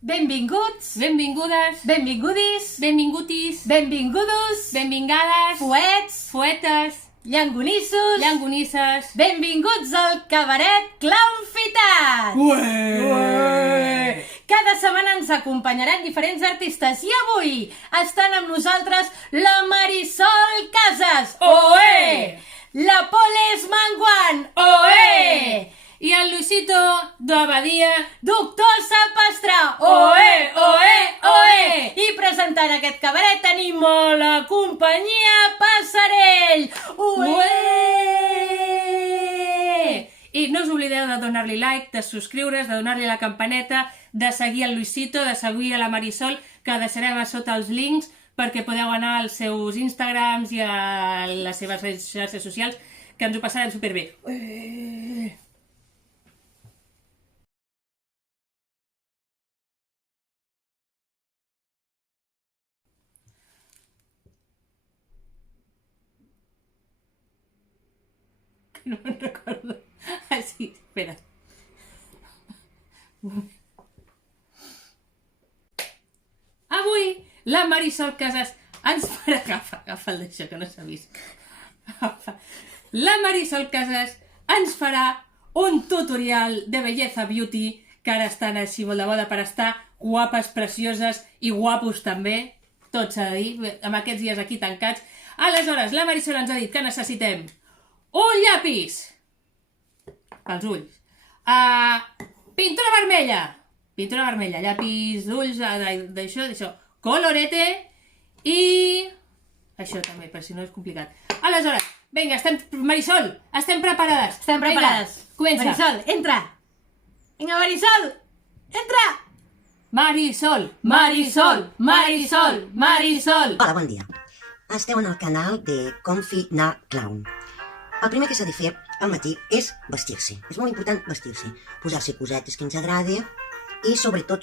Benvinguts, Benvingudes, benvingudis, benvingutis, benvingudos, benvingades, fuets, fuetes, llangonissos, llangonisses. benvinguts al cabaret Clownfitat! Ué! Cada setmana ens acompanyaran diferents artistes i avui estan amb nosaltres la Marisol Casas, Oé! la Poles Manguant, oé! I el Luisito d'Abadia. Doctor Sapastre, Oé, oé, oé! I presentant aquest cabaret tenim a la companyia Passarell, Ué! I no us oblideu de donar-li like, de subscriure's, de donar-li la campaneta, de seguir el Luisito, de seguir a la Marisol, que deixarem a sota els links perquè podeu anar als seus Instagrams i a les seves xarxes socials, que ens ho passarem superbé. Ué! No me'n recordo. Ah, sí, espera. Avui, la Marisol Casas ens farà... Agafa el d'això, que no s'ha vist. La Marisol Casas ens farà un tutorial de belleza beauty, que ara estan així molt de moda per estar guapes, precioses i guapos també. Tot s'ha de dir, amb aquests dies aquí tancats. Aleshores, la Marisol ens ha dit que necessitem un llapis pels ulls, pintura vermella, llapis d'ulls, d'això, colorete i això també, per si no és complicat. Aleshores, vinga, Marisol, estem preparades. Estem preparades. Vinga, comença. Marisol, entra. Vinga, Marisol, entra. Marisol, Marisol, Marisol, Marisol. Hola, bon dia. Esteu en el canal de Comfy Na Clown. El primer que s'ha de fer al matí és vestir-se. És molt important vestir-se. Posar-se cosetes que ens agrade i, sobretot,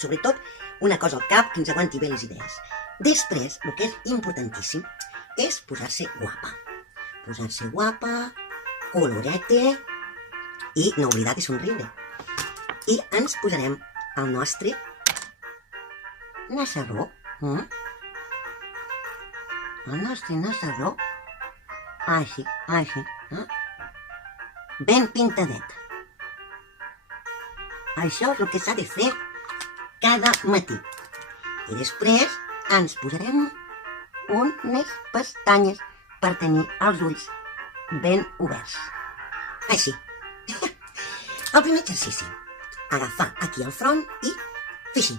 una cosa al cap que ens aguanti bé les idees. Després, el que és importantíssim és posar-se guapa. Posar-se guapa, colorete i no oblidar de somriure. I ens posarem el nostre nassarró. El nostre nassarró. Així. Ben pintadet. Això és el que s'ha de fer cada matí. I després ens posarem unes pestanyes per tenir els ulls ben oberts. Així. El primer exercici. Agafar aquí al front i fer així.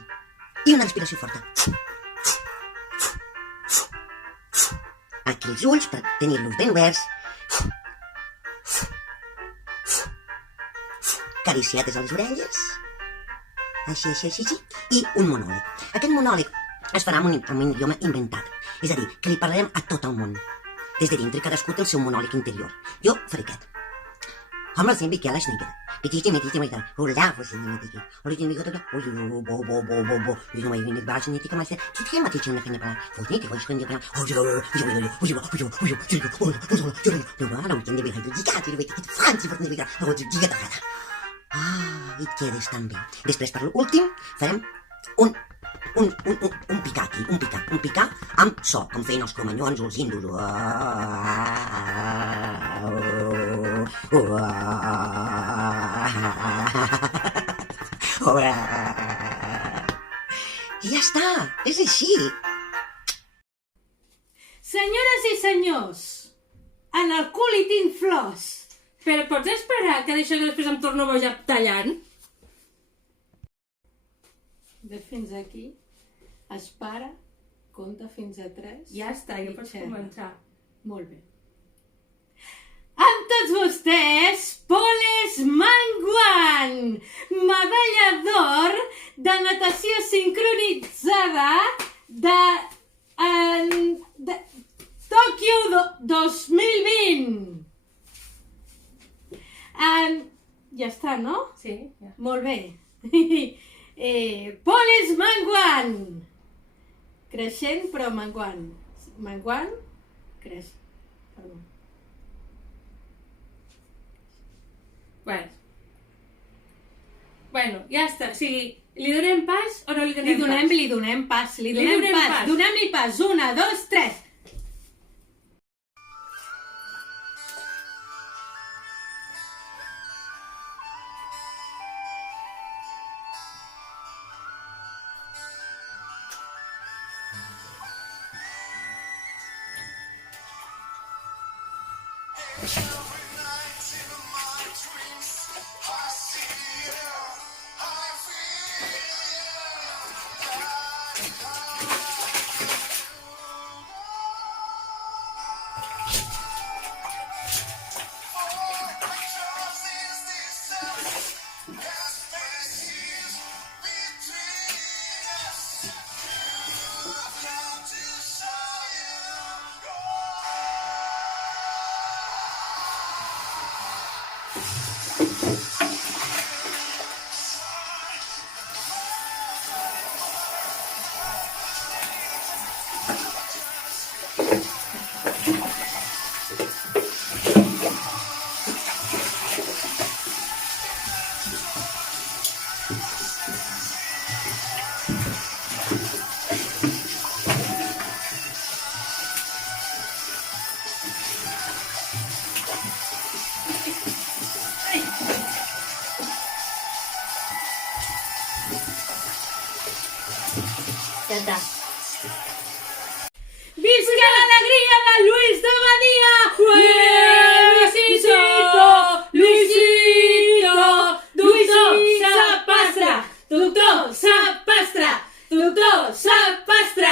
I una respiració forta. Aquí els ulls per tenir-los ben oberts. Caricietes a les orelles. Així. I un monòleg. Aquest monòleg es farà amb un idioma inventat. És a dir, que li parlarem a tot el món. Des de dintre, cadascú té el seu monòleg interior. Jo faré aquest. Home, el sempre que la snicket. Petite, hola, pues ni me dije. Hola, yo me digo, bo. Y no me viene bajo ni tica más. ¿Qué te llama tiene que para? Pues ni te voy a esconder para. I et quedes tan bé. Després, per l'últim, farem un picar aquí, un picar amb so, com feien els cromanyons o els indus. I ja està, és així. Senyores i senyors, en el cul hi tinc flors. Però pots esperar que d'això després em torno boja tallant? Ve fins aquí, es para, compta fins a 3. Ja està, ja pots començar. Molt bé. Amb tots vostès, Poles Manguant, medalla d'or de natació sincronitzada de Tòquio 2020. Ja està, no? Sí, ja. Molt bé. Poles Manguant. Creixent però manguant. Manguant, creix. Perdó. Bueno, ja està. O sigui, Li donem pas o no li donem pas? Li donem pas. Donem-li pas. 1, 2, 3. Ja està. Visca l'alegria de Lluís de Badia! Luisito! Doctor Sapastre!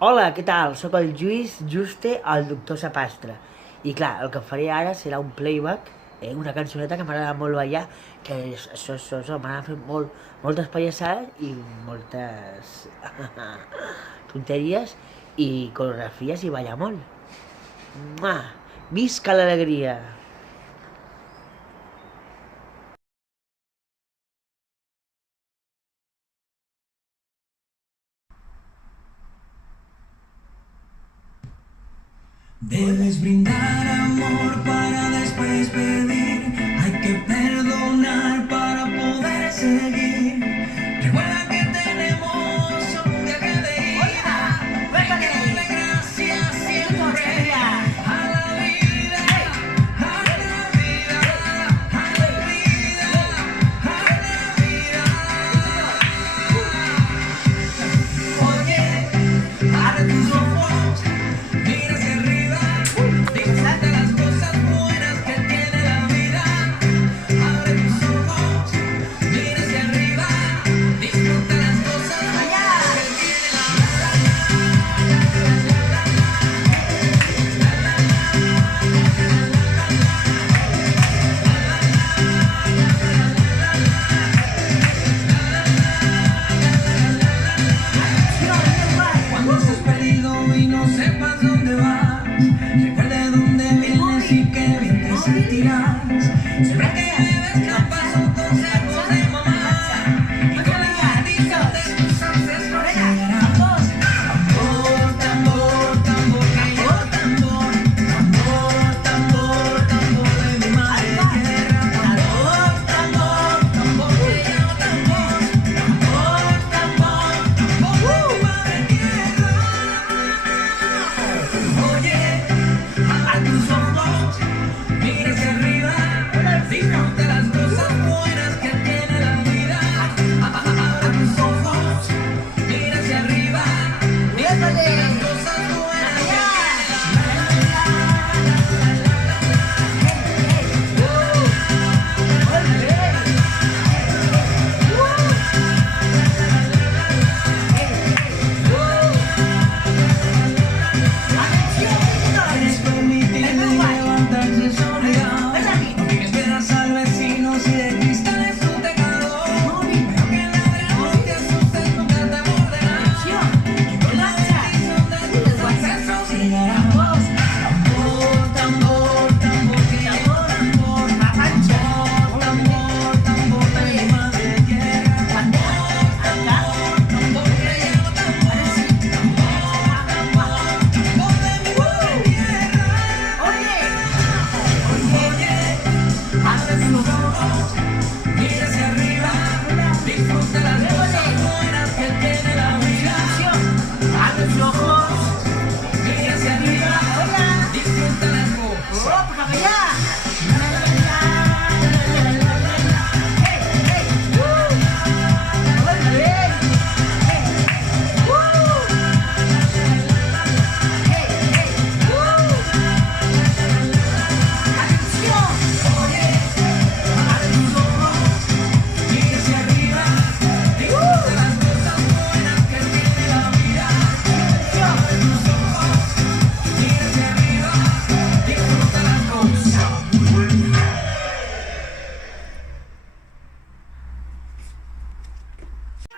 Hola, què tal? Soc el Lluís Juste, el doctor Sapastre. I clar, el que faré ara serà un playback, una cançoneta que m'agrada molt ballar, que això m'agrada fer moltes pallassades i moltes tonteries i coreografies i ballar molt. Visca l'alegria! Debes brindar amor para después pedir. Hay que perdonar para poder seguir. Recuerda que tenemos un viaje de ida. Hay que darle gracias siempre a la vida, a la vida, a la vida, a la vida. Oye, abre tus ojos, mira hacia arriba. Disfruta las cosas buenas que tiene la vida.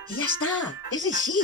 I ja està, és així.